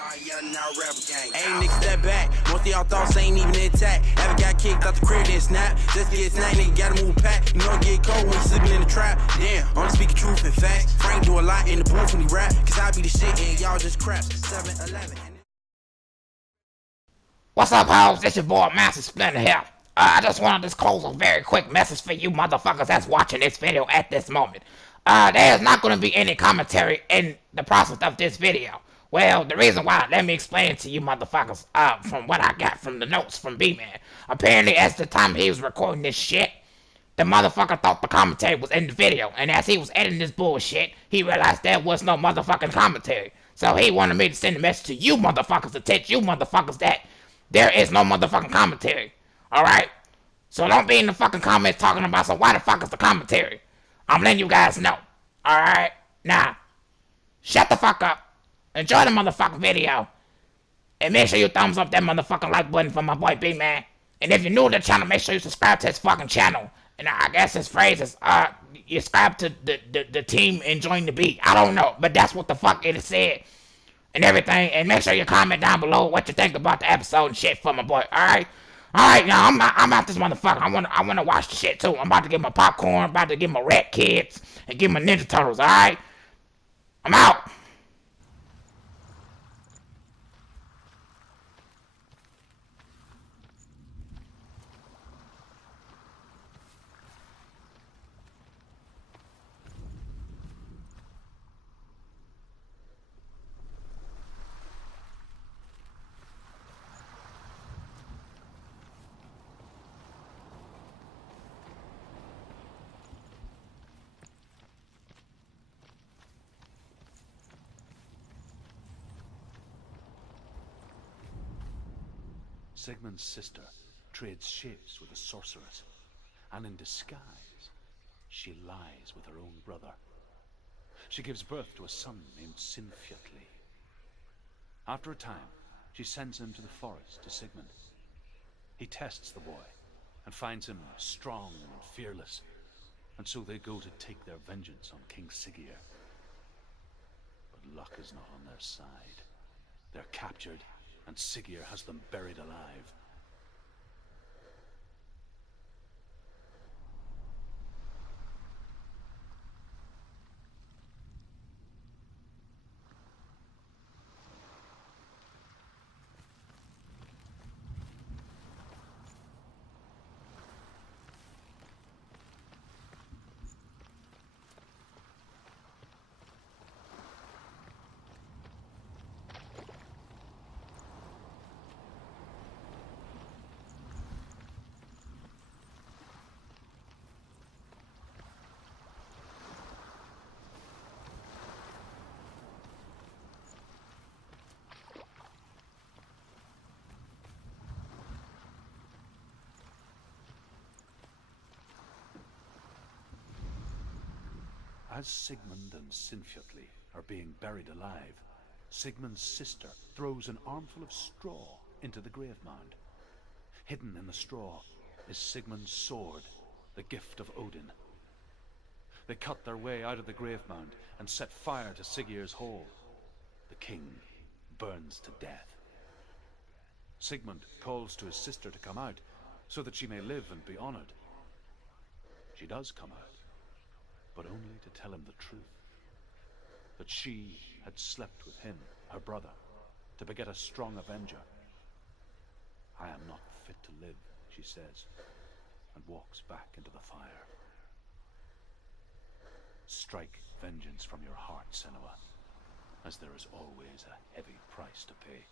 Hey, nigga, step back. Most of y'all thoughts ain't even intact. Ever got kicked out the crib, then snap. Just get snapped, nigga, gotta move pack. You know, get cold when you sleeping in the trap. Damn, only speaking truth and facts. Frank do a lot in the booth when he rap. Cause I be the shit and y'all just crap. 7-11. What's up, hoes? It's your boy, Master Splinter here. I just wanted to disclose a very quick message for you motherfuckers that's watching this video at this moment. There is not going to be any commentary in the process of this video. Well, the reason why, let me explain it to you motherfuckers, from what I got from the notes from B-Man. Apparently, at the time he was recording this shit, the motherfucker thought the commentary was in the video, and as he was editing this bullshit, he realized there was no motherfucking commentary. So he wanted me to send a message to you motherfuckers to teach you motherfuckers that there is no motherfucking commentary. Alright? So don't be in the fucking comments talking about, so why the fuck is the commentary? I'm letting you guys know. Alright? Now, shut the fuck up. Enjoy the motherfucking video. And make sure you thumbs up that motherfucking like button for my boy B-Man. And if you're new to the channel, make sure you subscribe to his fucking channel. And I guess his phrase is, you subscribe to the team enjoying the beat. I don't know, but that's what the fuck it said. And everything. And make sure you comment down below what you think about the episode and shit for my boy. Alright? Alright, now I'm out this motherfucker. I wanna watch the shit too. I'm about to get my popcorn, about to get my Rat Kids, and get my Ninja Turtles, alright? I'm out. Sigmund's sister trades shapes with a sorceress, and in disguise, she lies with her own brother. She gives birth to a son named Sinfiotli. After a time, she sends him to the forest to Sigmund. He tests the boy and finds him strong and fearless, and so they go to take their vengeance on King Siggeir. But luck is not on their side. They're captured, and Siggeir has them buried alive. As Sigmund and Sinfiotli are being buried alive, Sigmund's sister throws an armful of straw into the grave mound. Hidden in the straw is Sigmund's sword, the gift of Odin. They cut their way out of the grave mound and set fire to Siggeir's hall. The king burns to death. Sigmund calls to his sister to come out so that she may live and be honored. She does come out, but only to tell him the truth. That she had slept with him, her brother, to beget a strong avenger. I am not fit to live, she says, and walks back into the fire. Strike vengeance from your heart, Senua, as there is always a heavy price to pay.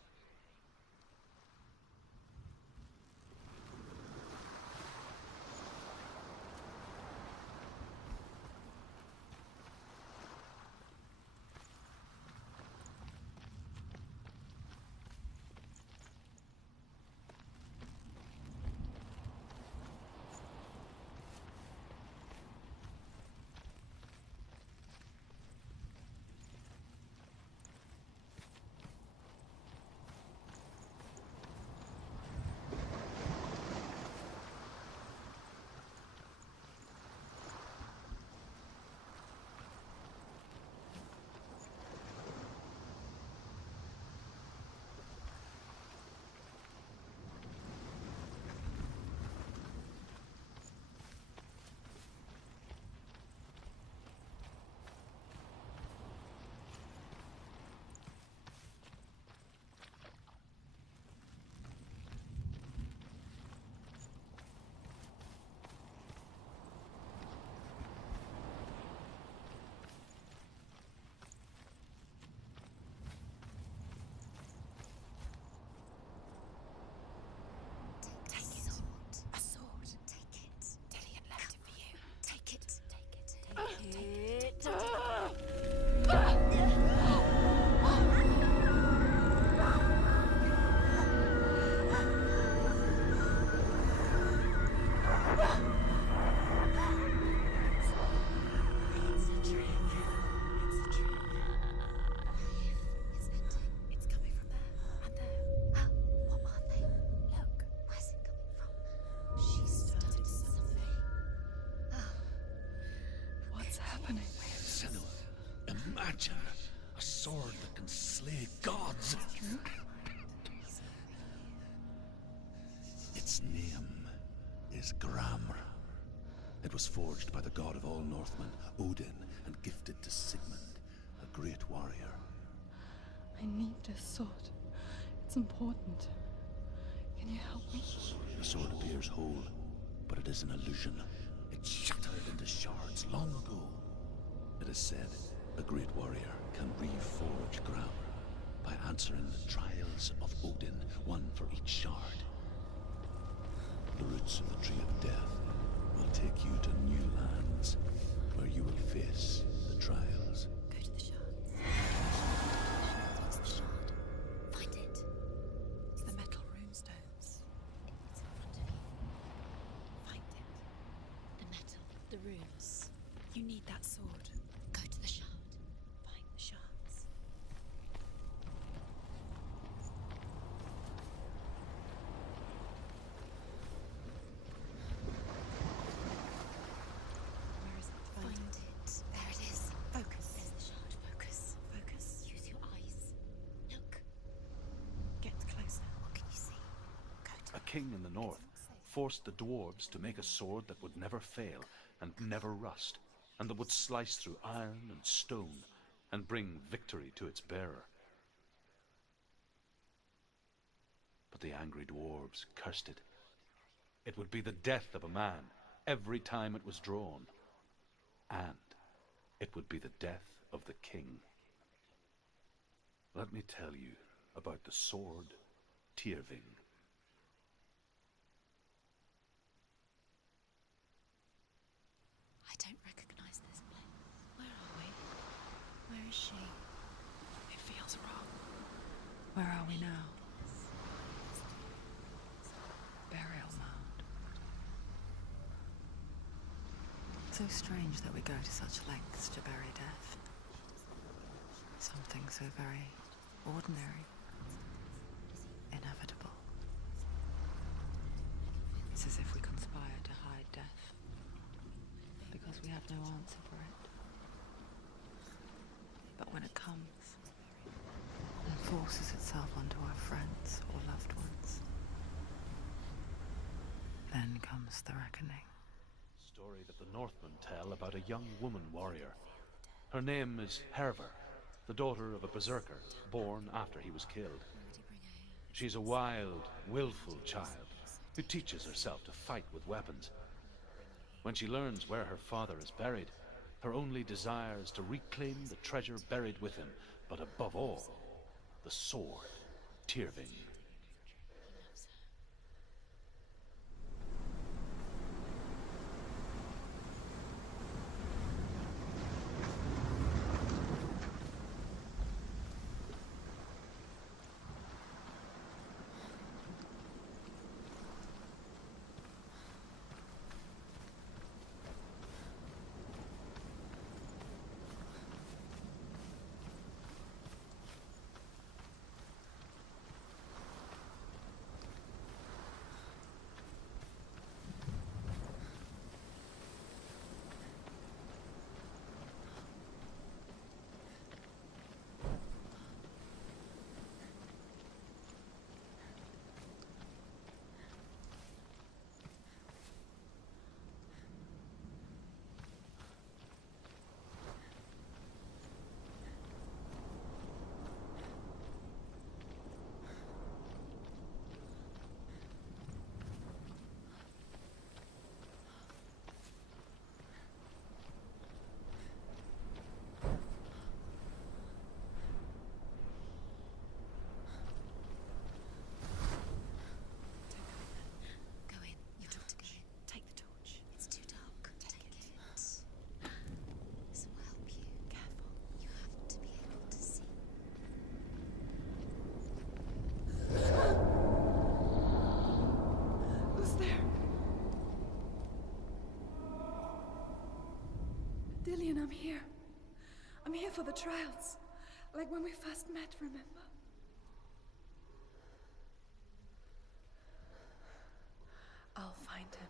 Imagine a sword that can slay gods. Its name is Gramr. It was forged by the god of all Northmen, Odin, and gifted to Sigmund, a great warrior. I need this sword. It's important. Can you help me? The sword appears whole, but it is an illusion. It shattered into shards long ago. It is said a great warrior can reforge Gramr by answering the trials of Odin, one for each shard. The roots of the Tree of Death will take you to new lands, where you will face the trials. Go to the shards. What's the shard? Find it. It's the metal runestones. It's in front of you. Find it. The metal, the runes. You need that sword. Go to the shard. Find the shards. Where is it? Find it. There it is. Focus. There's the shard. Focus. Focus. Use your eyes. Look. Get closer. What can you see? Go to A king in the north forced the dwarves to make a sword that would never fail and never rust, and that would slice through iron and stone and bring victory to its bearer. But the angry dwarves cursed it. It would be the death of a man every time it was drawn, and it would be the death of the king. Let me tell you about the sword Tyrving. I don't recognize this place. Where are we? Where is she? It feels wrong. Where are we now? Burial mound. So strange that we go to such lengths to bury death. Something so very ordinary, inevitable. It's as if we conspire to hide death, because we have no answer for it. But when it comes and forces itself onto our friends or loved ones, then comes the reckoning. Story that the Northmen tell about a young woman warrior. Her name is Hervor, the daughter of a berserker born after he was killed. She's a wild, willful child who teaches herself to fight with weapons. When she learns where her father is buried, her only desire is to reclaim the treasure buried with him, but above all, the sword, Tyrving. Go in. You've got to go in. Take the torch. It's too dark. Take it. This will help you. Careful. You have to be able to see. Who's there? Dillian, I'm here. I'm here for the trials. Like when we first met, remember? I'll find him.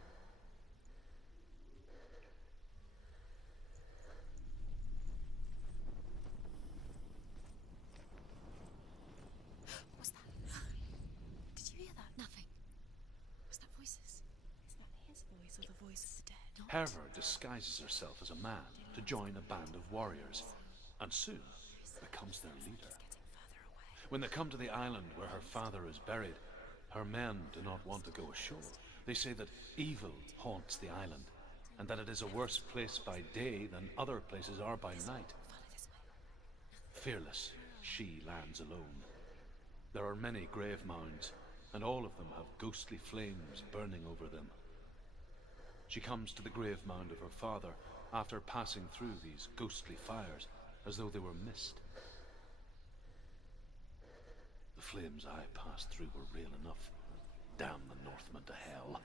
Herver disguises herself as a man to join a band of warriors, and soon becomes their leader. When they come to the island where her father is buried, her men do not want to go ashore. They say that evil haunts the island, and that it is a worse place by day than other places are by night. Fearless, she lands alone. There are many grave mounds, and all of them have ghostly flames burning over them. She comes to the grave mound of her father after passing through these ghostly fires as though they were mist. The flames I passed through were real enough. Damn the Northmen to hell.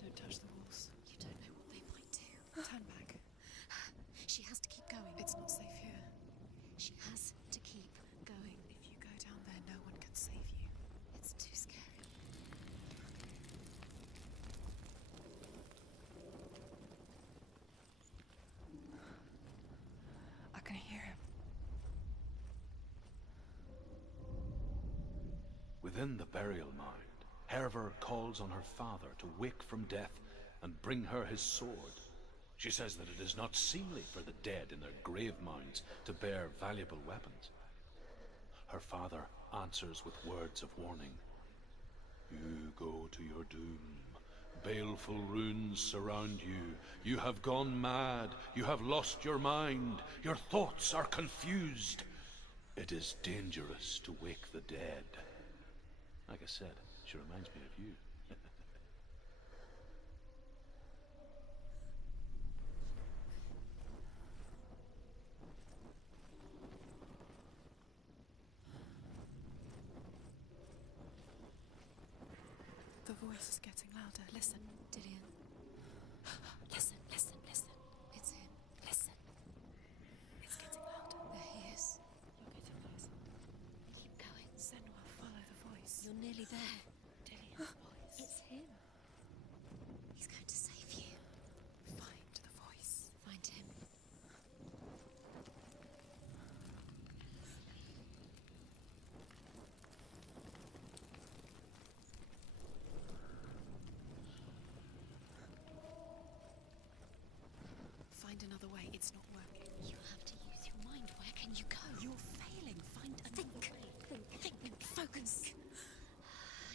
Don't touch the walls. You don't know what they might do. Turn back. She has to keep going. It's not safe here. She has to keep going. If you go down there, no one can save you. It's too scary. I can hear him. Within the burial mound, Herver calls on her father to wake from death and bring her his sword. She says that it is not seemly for the dead in their grave mounds to bear valuable weapons. Her father answers with words of warning. You go to your doom. Baleful runes surround you. You have gone mad. You have lost your mind. Your thoughts are confused. It is dangerous to wake the dead. Like I said, she reminds me of you. The voice is getting louder. Listen. Dillian. Listen, listen, listen. It's him. Listen. It's getting louder. There he is. You're getting closer. Keep going. Senua, follow the voice. You're nearly there. Dillian's voice. It's him. He's going to save you. Find the voice. Find him. Find another way. It's not working. You have to use your mind. Where can you go? You're failing. Find another way. Think. Focus.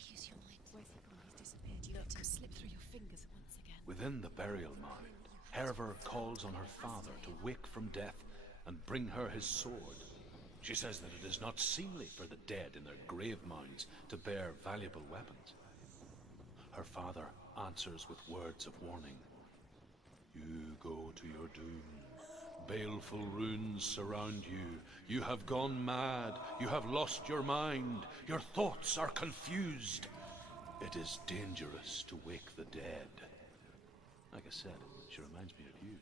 Use your mind. Where's he gone? He's disappeared. You let him slip through your fingers once again. Within the burial mound, Herver calls on her father to wake from death and bring her his sword. She says that it is not seemly for the dead in their grave mounds to bear valuable weapons. Her father answers with words of warning. You go to your doom. Baleful runes surround you. You have gone mad. You have lost your mind. Your thoughts are confused. It is dangerous to wake the dead. Like I said, she reminds me of you.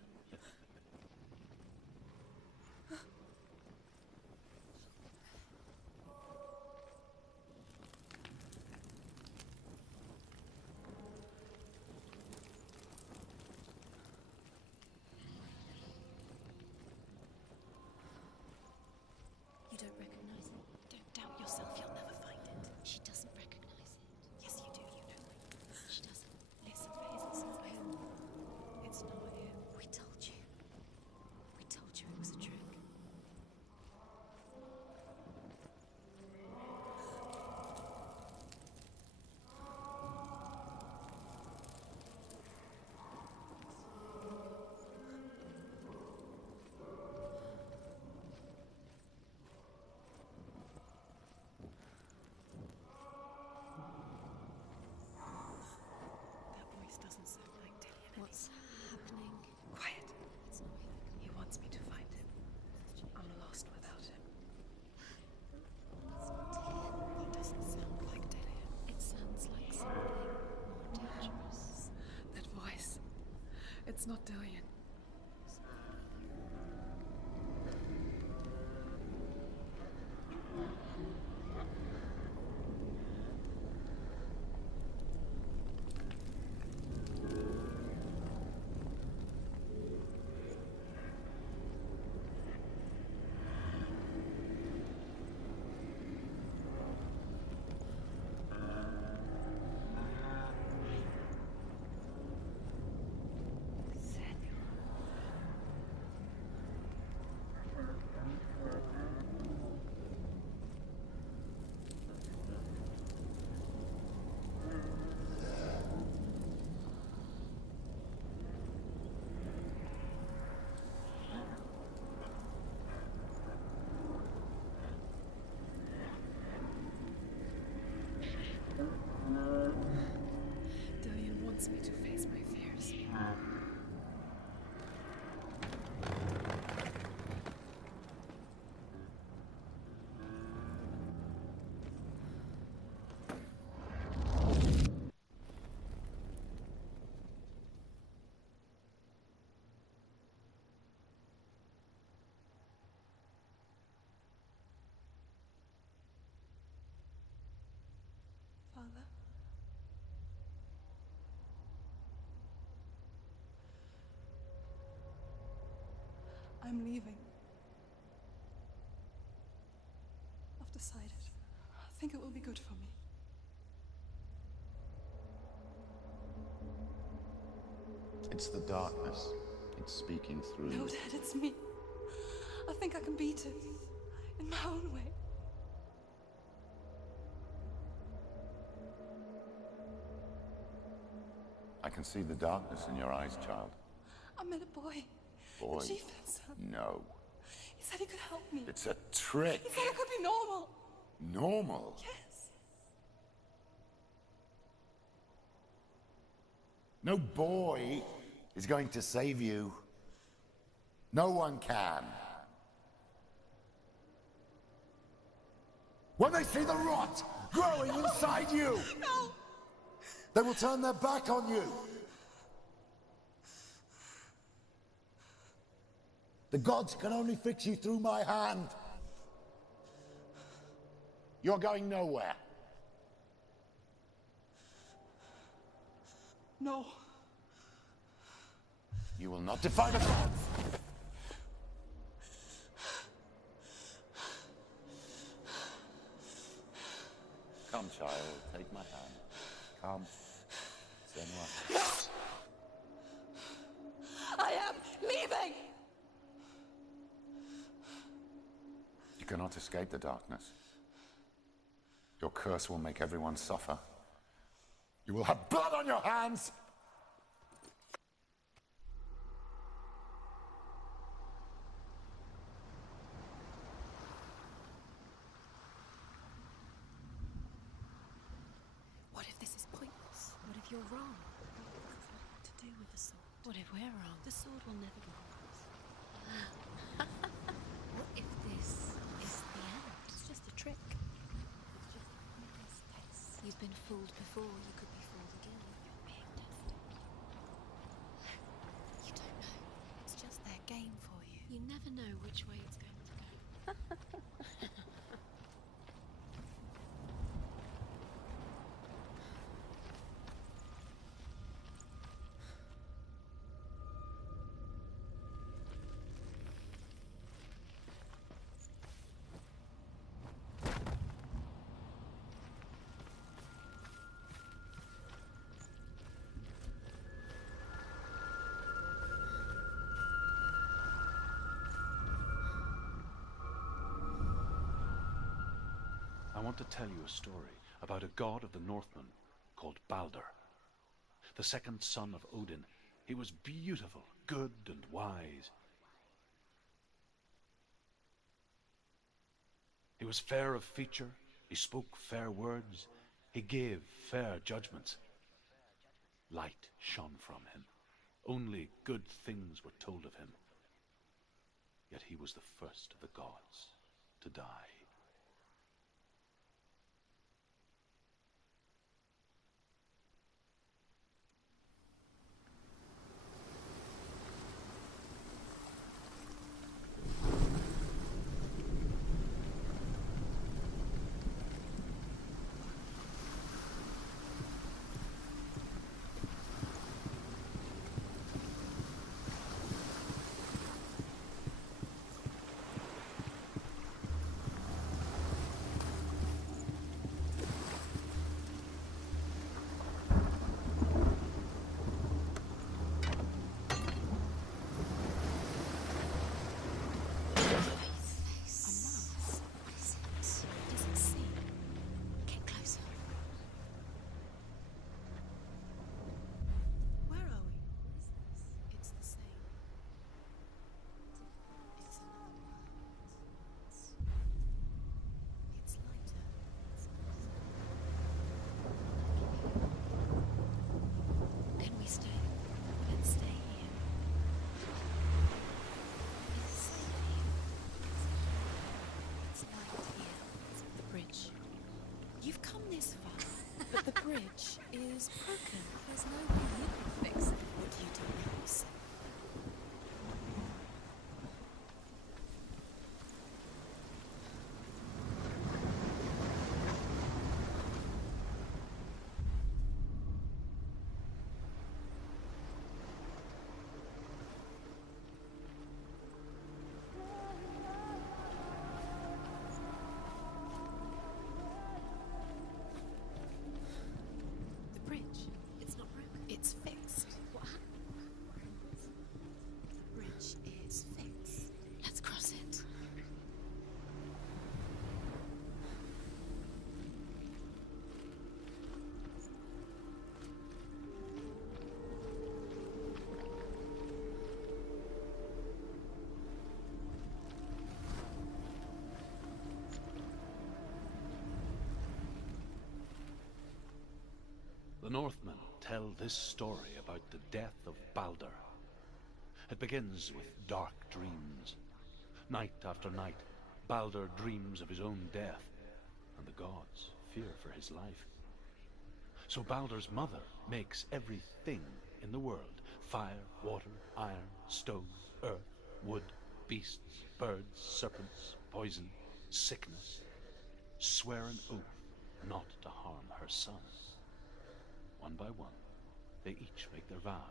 You don't recognize it. Don't doubt yourself. You'll never find it. She doesn't recognize it. Yes, you do. You know. She doesn't. Listen for his. It's not him. It's not him. We told you. We told you it was a trick. That voice doesn't sound like Dillian. What's happening? Quiet. It's not really. He wants me to find him. I'm lost without him. It's not Dillian. That doesn't sound like Dillian. It sounds like something more dangerous. That voice. It's not Dillian. wants me to face my fears. Father? I'm leaving. I've decided. I think it will be good for me. It's the darkness. It's speaking through No, you. Dad, it's me. I think I can beat it. In my own way. I can see the darkness in your eyes, child. I met a boy. Boy. The chieftain's son. No. He said he could help me. It's a trick. He said I could be normal. Normal. Yes. No boy is going to save you. No one can. When they see the rot growing inside you, No! they will turn their back on you. The gods can only fix you through my hand. You're going nowhere. No. You will not defy the gods. Come, child, take my hand. Come. Senua. I am leaving! You cannot escape the darkness. Your curse will make everyone suffer. You will have blood on your hands! What if this is pointless? What if you're wrong? What to do with the sword? What if we're wrong? The sword will never be yours. What if this is the end? It's just a trick. It's just a test. You've been fooled before, you could be fooled again. You're being tested. You don't know. It's just their game for you. You never know which way it's going to go. I want to tell you a story about a god of the Northmen called Balder. The second son of Odin. He was beautiful, good and wise. He was fair of feature, he spoke fair words, he gave fair judgments. Light shone from him. Only good things were told of him. Yet he was the first of the gods to die. Can we stay? Let's stay here. It's safe here. It's light here. It's the bridge. You've come this far, but the bridge is broken. There's no way you can fix it. What do you do now, Senua? The bridge. It's not broken. It's fixed. What happened? The bridge is fixed. Let's cross it. The Northmen tell this story about the death of Baldur. It begins with dark dreams. Night after night, Baldur dreams of his own death, and the gods fear for his life. So Baldur's mother makes everything in the world: fire, water, iron, stone, earth, wood, beasts, birds, serpents, poison, sickness. Swear an oath not to harm her son. One by one, they each make their vow.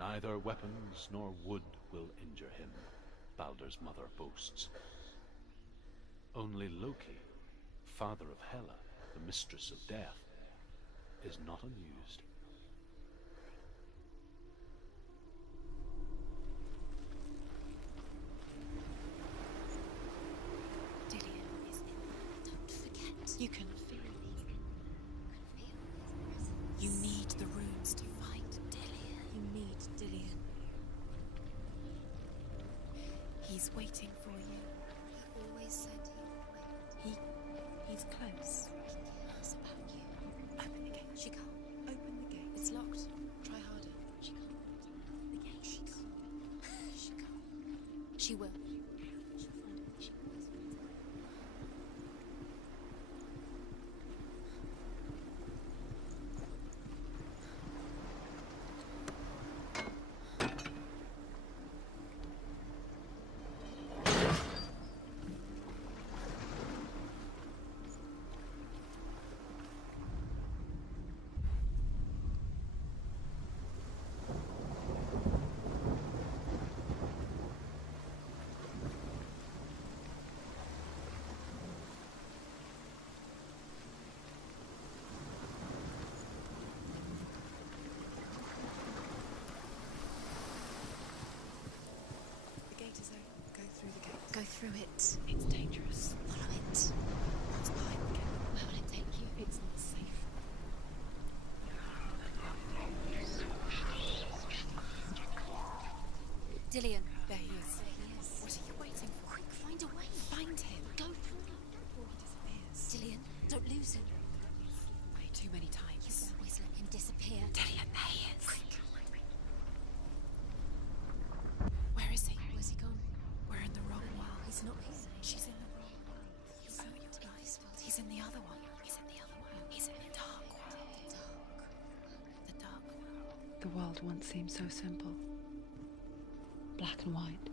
Neither weapons nor wood will injure him, Baldur's mother boasts. Only Loki, father of Hela, the mistress of death, is not amused. Dillion is in. Don't forget. You can feel it. You need the runes to fight Dillion. You need Dillion. He's waiting for you. He always said he would wait. He's close. He cares about you. Open the gate. She can't. Open the gate. It's locked. Try harder. She can't. The gate. She can't. She can't. She will. She'll find it. She always finds it. Go through it. It's dangerous. Follow it. What's behind the gate? Where will it take you? It's not safe. Dillion. There he is. There he is. What are you waiting for? Quick, find a way. Find him. Go through him before he disappears. Dillion, don't lose him. Way too many times. You always let him disappear. Dillion, there he is. Quick. Where is he? Where's he gone? We're in the wrong world. He's not here. She's in the wrong world. He's in this world. He's in the other one. He's in the other world. He's in the dark world. The dark world. The world once seemed so simple. Black and white.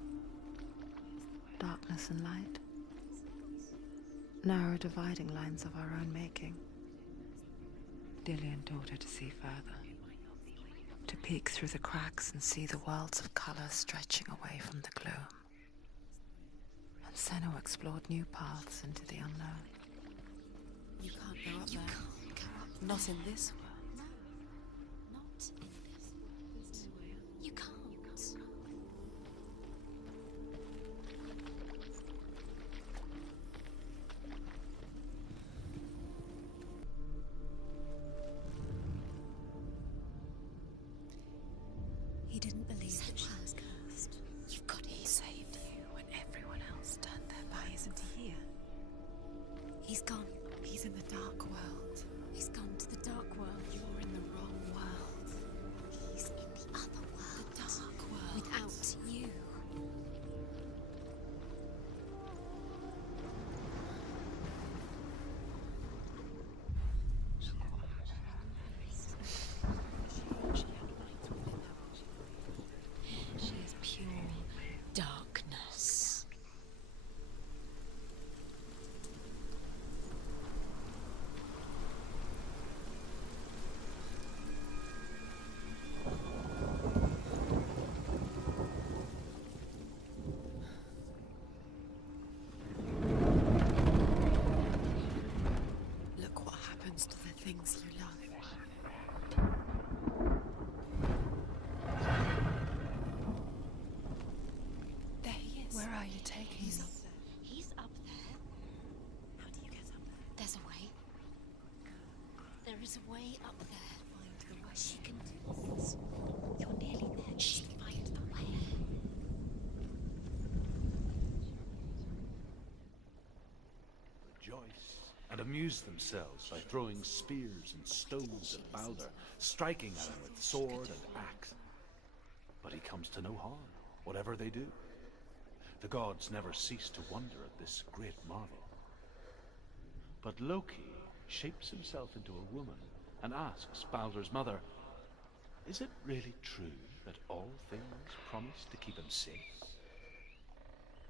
Darkness and light. Narrow dividing lines of our own making. Dillion taught her to see further. To peek through the cracks and see the worlds of color stretching away from the gloom. And Senua explored new paths into the unknown. You can't go up there. You can't go up there. Not in this world. No. Not in this world. You can't. He didn't believe that she was cursed. You've got to. He saved you when everyone else turned their back. Why isn't he here? He's gone. He's in the dark world. He's gone to the dark world. You're in the wrong world. There is a way up there. Find the way. She can do this. You're nearly there. She can find the way. Rejoice and amuse themselves by throwing spears and stones at Balder, striking at him with sword and axe. But he comes to no harm, whatever they do. The gods never cease to wonder at this great marvel. But Loki shapes himself into a woman and asks Balder's mother, "Is it really true that all things promise to keep him safe?"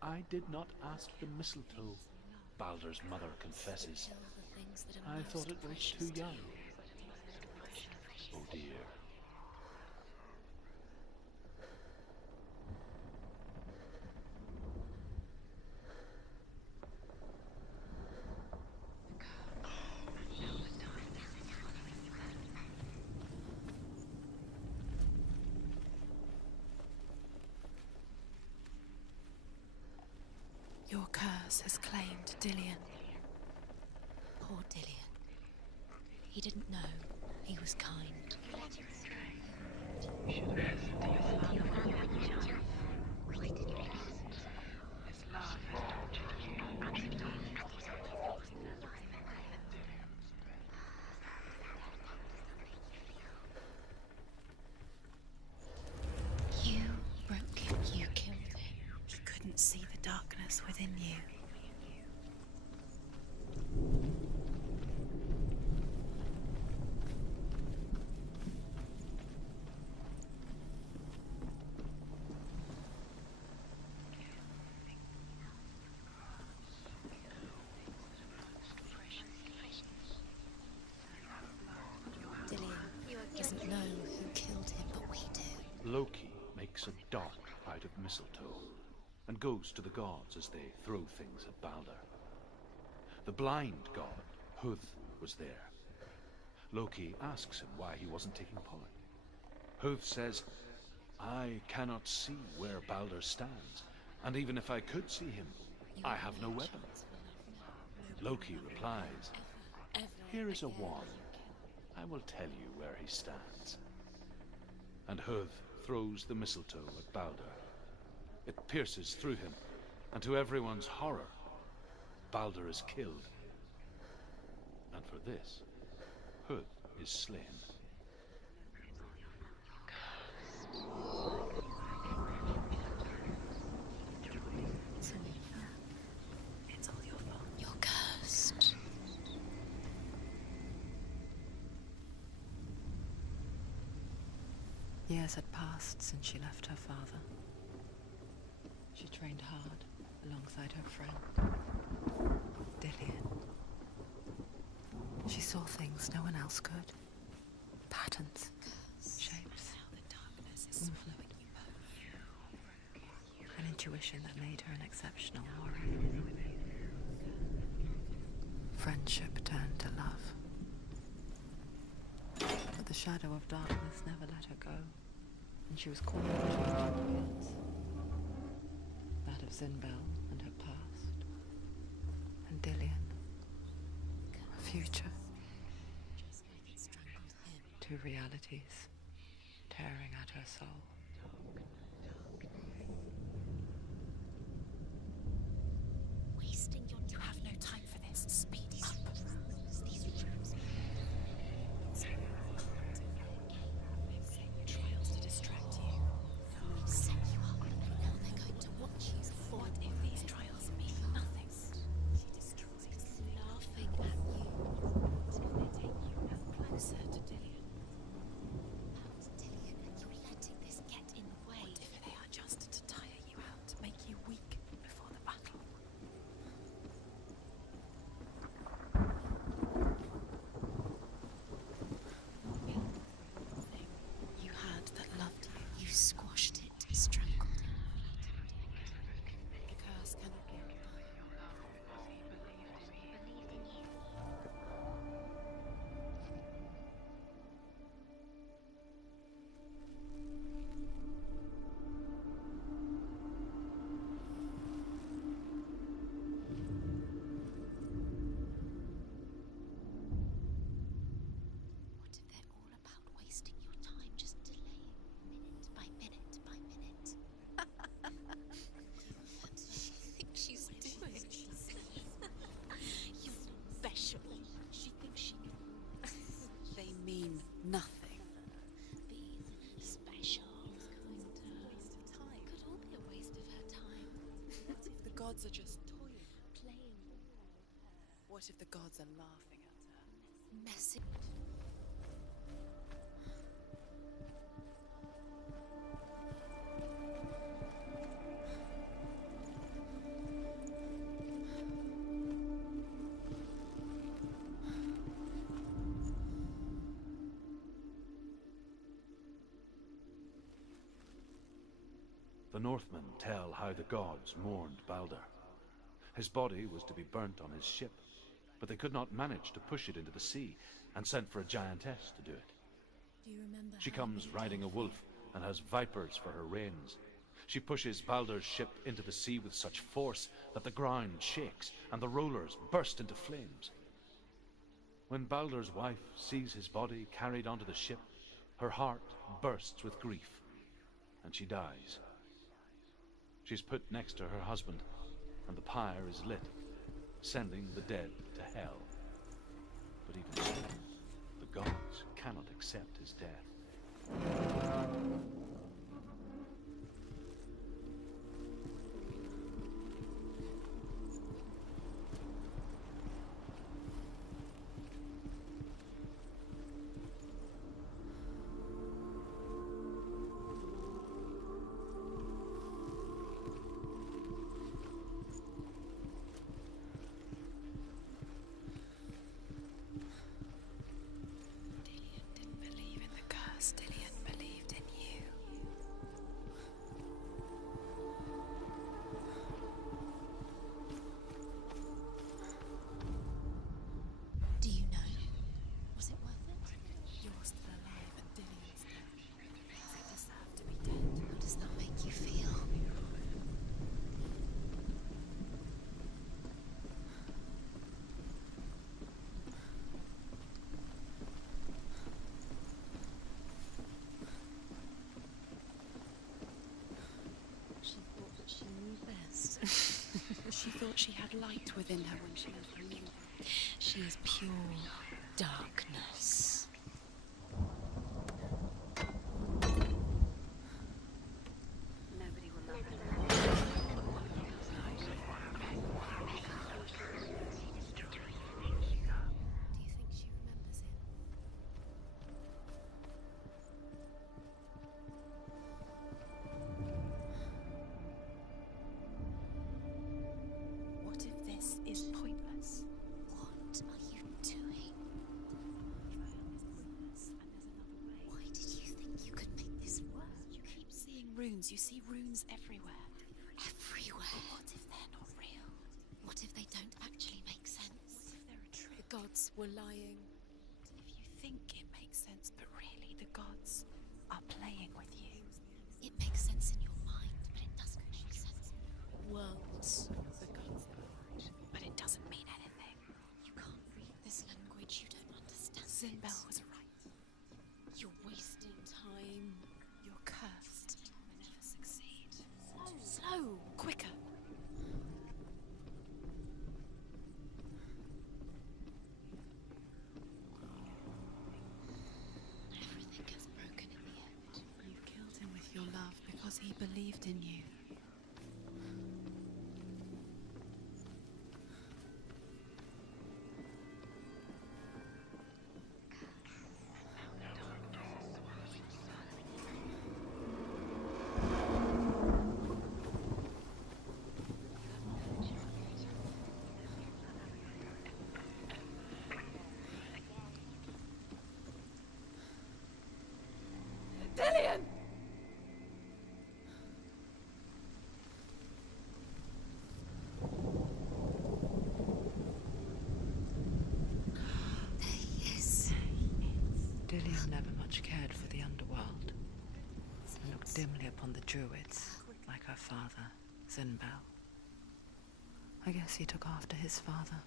"I did not ask the mistletoe," Balder's mother confesses. "I thought it was too young." Oh dear. Your curse has claimed Dillion. Poor Dillion. He didn't know. He was kind. You broke him. You killed him. He couldn't see the darkness within you. Dillion doesn't know who killed him, but we do. Loki makes a dart out of mistletoe and goes to the gods as they throw things at Balder. The blind god, Huth, was there. Loki asks him why he wasn't taking part. Huth says, "I cannot see where Balder stands, and even if I could see him, I have no weapon." Loki replies, "Here is a wand. I will tell you where he stands." And Huth throws the mistletoe at Balder. It pierces through him, and to everyone's horror, Balder is killed. And for this, Huth is slain. It's all your fault. You're cursed. Years had passed since she left her father. She trained hard alongside her friend, Dillion. She saw things no one else could. Patterns, shapes, influence. An intuition that made her an exceptional warrior. Friendship turned to love. But the shadow of darkness never let her go, and she was caught between two worlds. That of Zinbel and her past, and Dillion, her future. Two realities tearing at her soul. Wasting your time. You have no time for this. Speed up. These rooms. Trials to distract you. We've set you up, and now they're going to watch you. What if these trials mean nothing? She destroys, laughing at you. Until they take you closer to Dillion. Dillion, you're letting this get gods are just toying, Playing with her. what if the gods are laughing at her? Messy. The Northmen tell how the gods mourned Balder. His body was to be burnt on his ship, but they could not manage to push it into the sea, and sent for a giantess to do it. Do you remember She how comes we riding a came wolf and has vipers for her reins. She pushes Balder's ship into the sea with such force that the ground shakes and the rollers burst into flames. When Balder's wife sees his body carried onto the ship, her heart bursts with grief, and she dies. She's put next to her husband, and the pyre is lit, sending the dead to hell. But even so, the gods cannot accept his death. Dillion didn't believe in the curse. Dillion believed in you. Do you know? Was it worth it? You're still alive and Dillion's dead. Does it deserve to be dead? How does that make you feel? She thought that she knew best. She thought she had light within her when she was real. She is pure darkness. Nobody will love her. Do you think she remembers it? What if this is pointless? What are you doing? Why did you think you could make this work? You keep seeing runes. You see runes everywhere. Everywhere. What if they're not real? What if they don't actually make sense? What if they're a trick? The gods were lying. If you think it makes sense, but really the gods are playing with you. It makes sense in your mind, but it doesn't make sense in the worlds. The gods are right, but it doesn't mean anything. You can't read this language, you don't understand. Zinbel it. was right. You're wasting time. You're cursed. You'll never succeed. Slow, quicker. Everything gets broken in the end. You killed him with your love because he believed in you. Dillion! There he is. Dillion never much cared for the underworld, and looked dimly upon the druids, like her father, Zinbel. I guess he took after his father,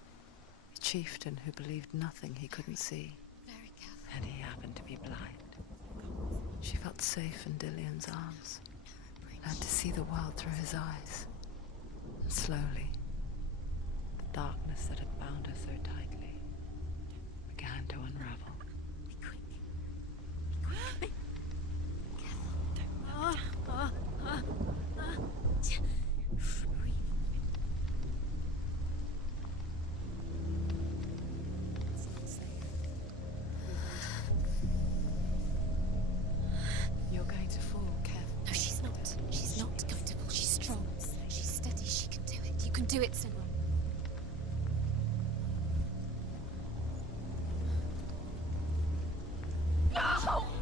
a chieftain who believed nothing he couldn't see, Very careful. and he happened to be blind. She felt safe in Dillion's arms, learned to see the world through his eyes, and slowly, the darkness that had bound her so tightly began to unravel. Be quick. Be quick. Careful. Don't look down. Breathe. Do it, Senua. No!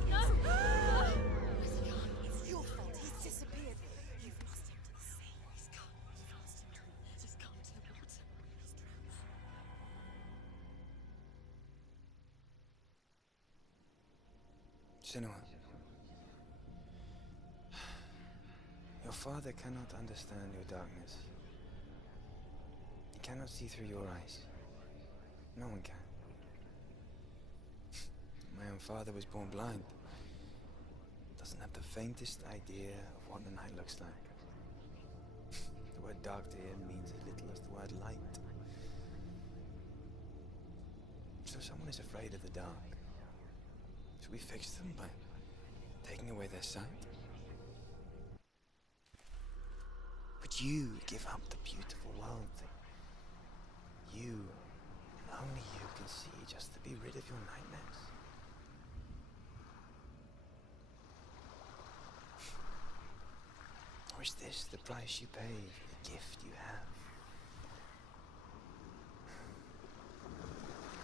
Where's he gone? It's your fault. He's disappeared. You've lost him to the sea. He's gone. You've lost him to the... He's gone to the water. He's drowned. Senua, your father cannot understand your darkness. He cannot see through your eyes. No one can. My own father was born blind. Doesn't have the faintest idea of what the night looks like. The word dark to him means as little as the word light. So someone is afraid of the dark. Should we fix them by taking away their sight? Would you give up the beautiful world that you, and only you, can see just to be rid of your nightmares? Or is this the price you pay for the gift you have?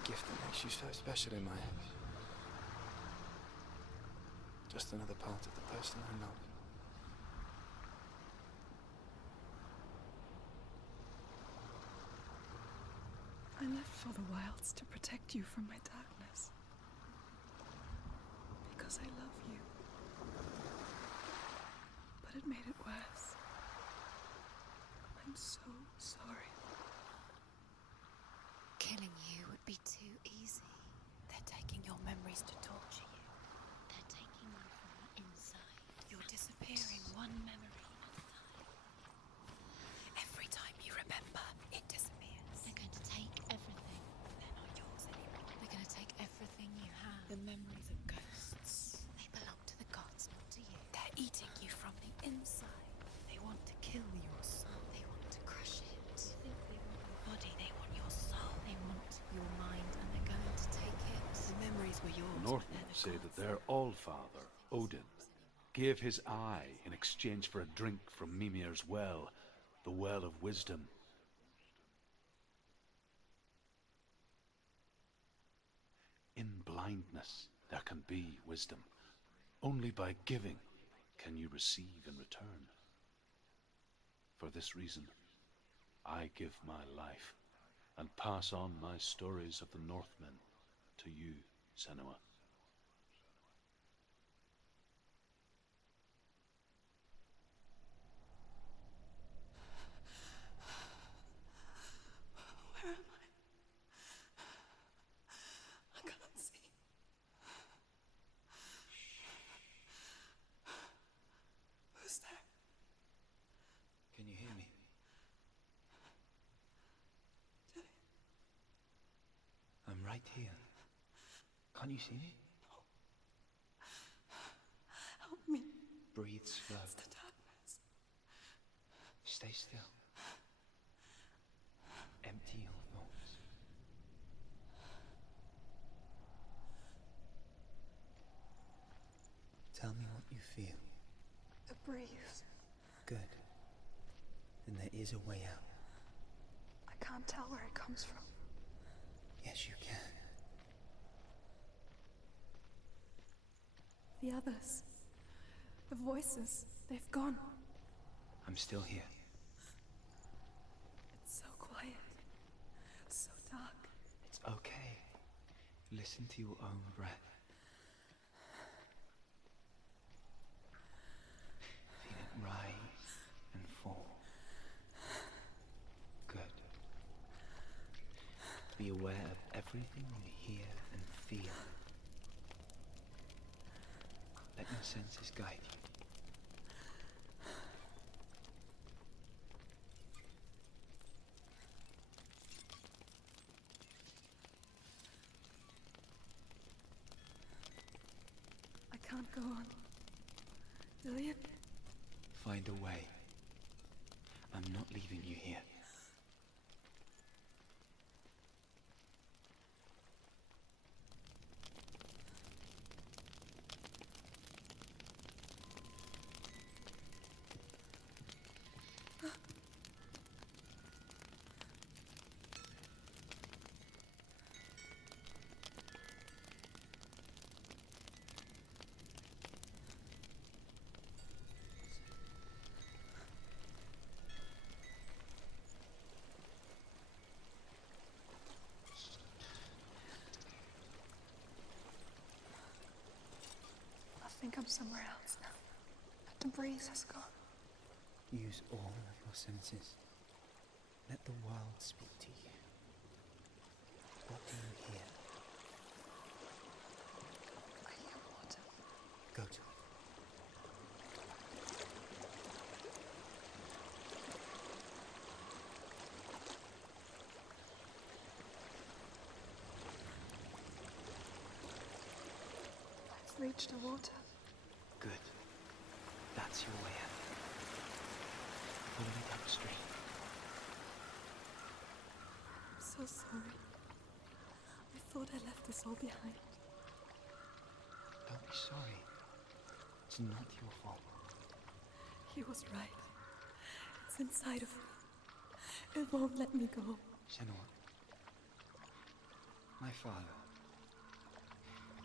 A gift that makes you so special in my eyes. Just another part of the person I love. I left for the wilds to protect you from my darkness. Because I love you. But it made it worse. I'm so sorry. Killing you would be too easy. They're taking your memories to torture you. They're taking you from the inside. You're disappearing one memory at a time. Every time you remember, it disappears. They're going to take everything. They're not yours anymore. They're going to take everything you have. The memories of ghosts. They belong to the gods, not to you. They're eating you from the inside. They want to kill your soul. They want to crush it. They want your body. They want your soul. They want your mind, and they're going to take it. The memories were yours. The Northmen say that their Allfather, Odin, gave his eye in exchange for a drink from Mimir's well, the Well of Wisdom. In blindness, there can be wisdom. Only by giving can you receive in return. For this reason, I give my life and pass on my stories of the Northmen to you, Senua. Where am I? I can't see. Who's there? Can you hear me? I'm right here. Can't you see me? Help me. Breathe slow. It's the darkness. Stay still. Empty your thoughts. Tell me what you feel. The breeze. Good. Then there is a way out. I can't tell where it comes from. Yes, you can. The others. The voices. They've gone. I'm still here. It's so quiet. So dark. It's okay. Listen to your own breath. Feel it rise and fall. Good. Be aware of everything you hear and feel. Let your senses guide you. I can't go on. Will you? Find a way. I'm not leaving you here. somewhere else now. The breeze has gone. Use all of your senses. Let the world speak to you. What do you hear? I hear water. Go to it. I've reached the water. Good. That's your way out. Follow me down the stream. I'm so sorry. I thought I left this all behind. Don't be sorry. It's not your fault. He was right. It's inside of me. It won't let me go. Senua. My father.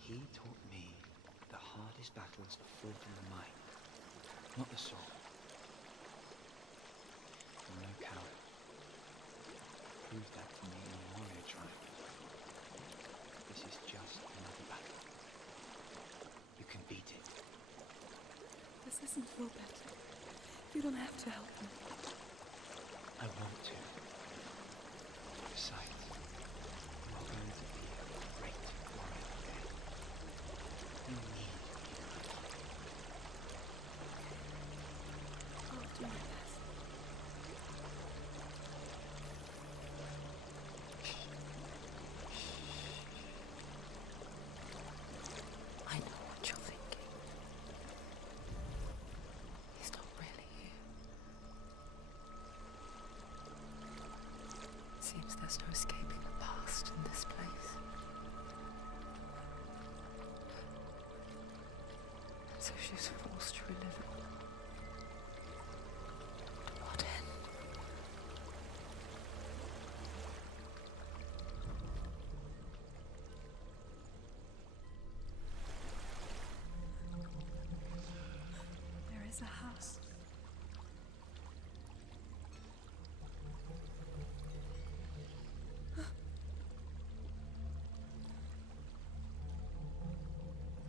He taught me the hardest battles are fought in the mind, not the soul. I'm no coward. Prove that to me in the warrior tribe. This is just another battle. You can beat it. This isn't your battle. You don't have to help me. I want to. Besides, you are going to be a great warrior again. You need to be brave. I'll do my best. I know what you're thinking. He's not really here. Seems there's no escaping the past in this place. So she's forced to relive it. What end? There is a house.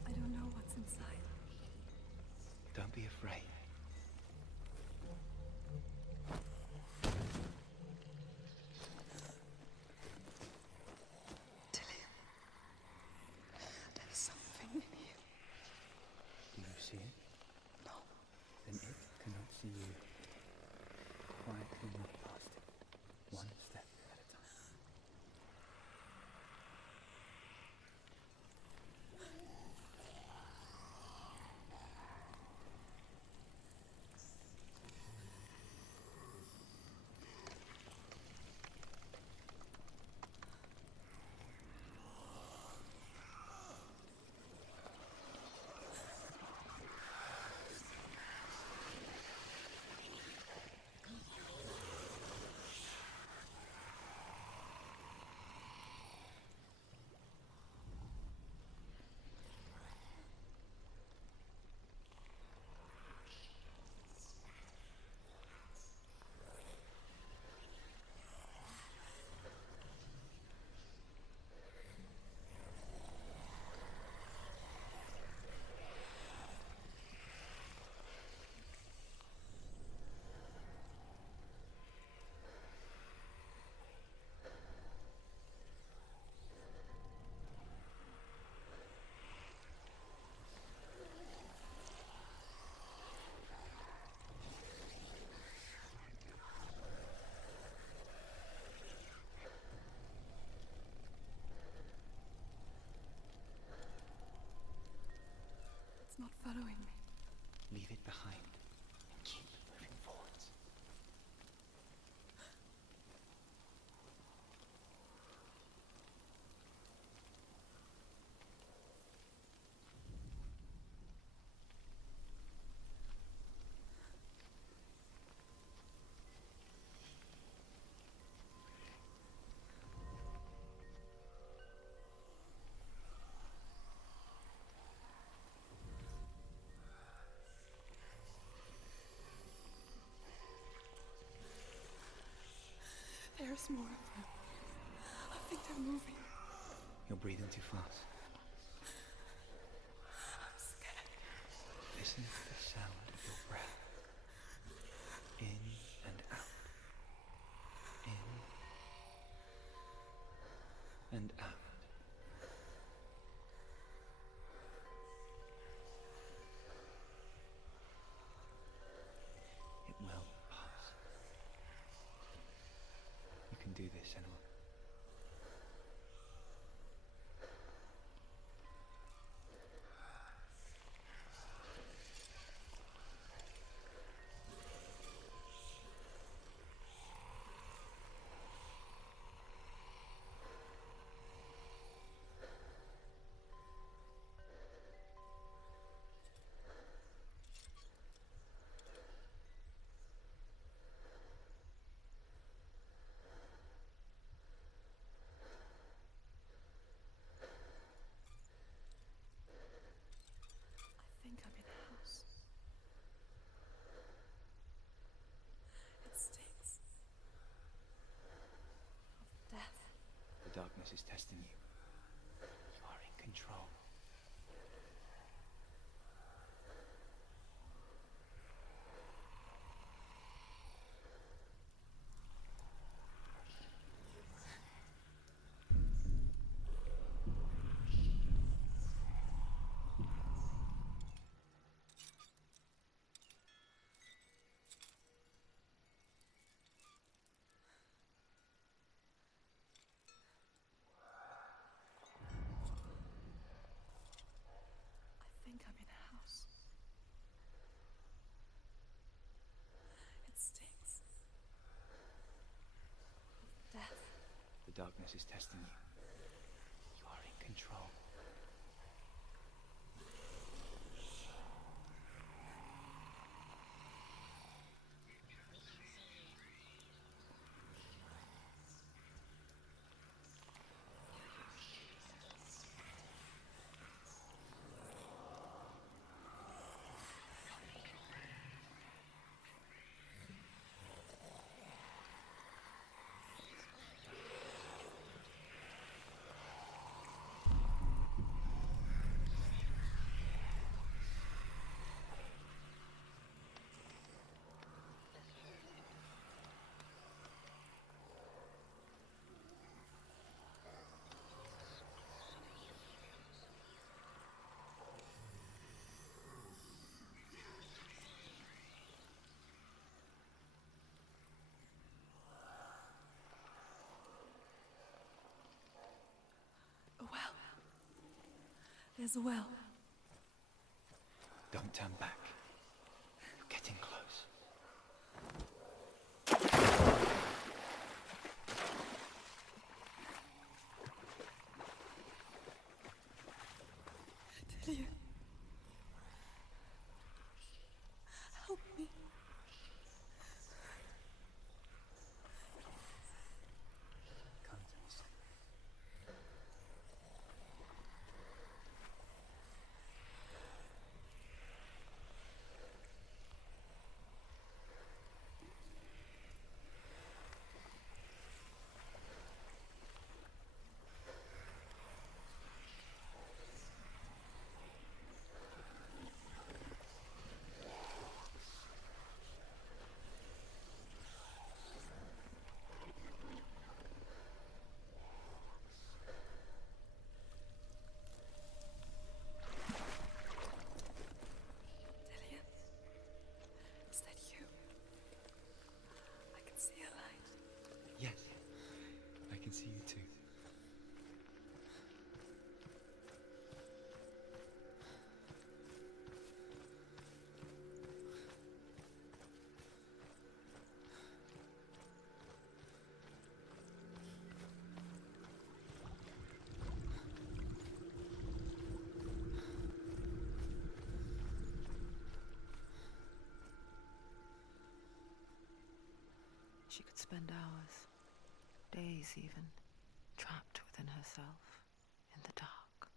I don't know what's inside. Don't be afraid. Tilly, there's something in here. Do you see it? No. Then it cannot see you. Quietly move past it, one step at a time. It's not following me. Leave it behind and keep moving forwards. There's more of them. I think they're moving. You're breathing too fast. I'm scared. Listen to the sound of your breath. In and out. In and out. It will pass. You can do this, Senua. I think I'm in a house. It stinks of death. The darkness is testing you. You are in control. I think I'm in a house. It stinks of death. The darkness is testing you. You are in control. A well. There's a well. Don't turn back. You're getting close. Delia. Help me. Come to me, son. Delia. Is that you? I can see a light. Yes, I can see you too. She could spend hours, days even, trapped within herself, in the dark.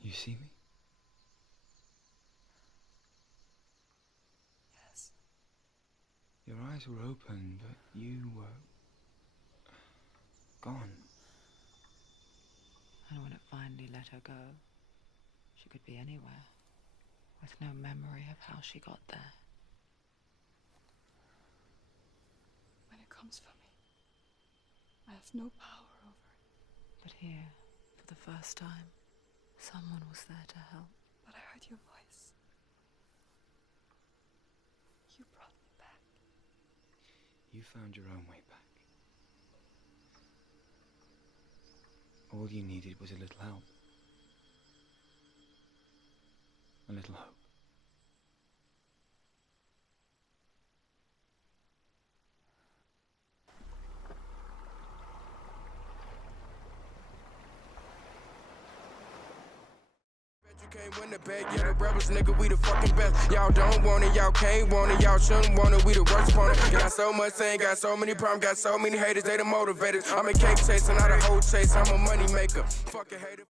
You see me? Yes. Your eyes were open, but you were gone. And when it finally let her go, she could be anywhere, with no memory of how she got there. When it comes for me, I have no power over it. But here, for the first time, someone was there to help. But I heard your voice. You brought me back. You found your own way back. All you needed was a little help. A little hope. You can't win the bet, yeah, the rebels, nigga, we the fucking best. Y'all don't want it, y'all can't want it, y'all shouldn't want it, we the worst on it. Got so much thing, got so many problems, got so many haters, they the motivators. I'm a cake chaser, not a hoe chase, I'm a money maker. Fucking hater.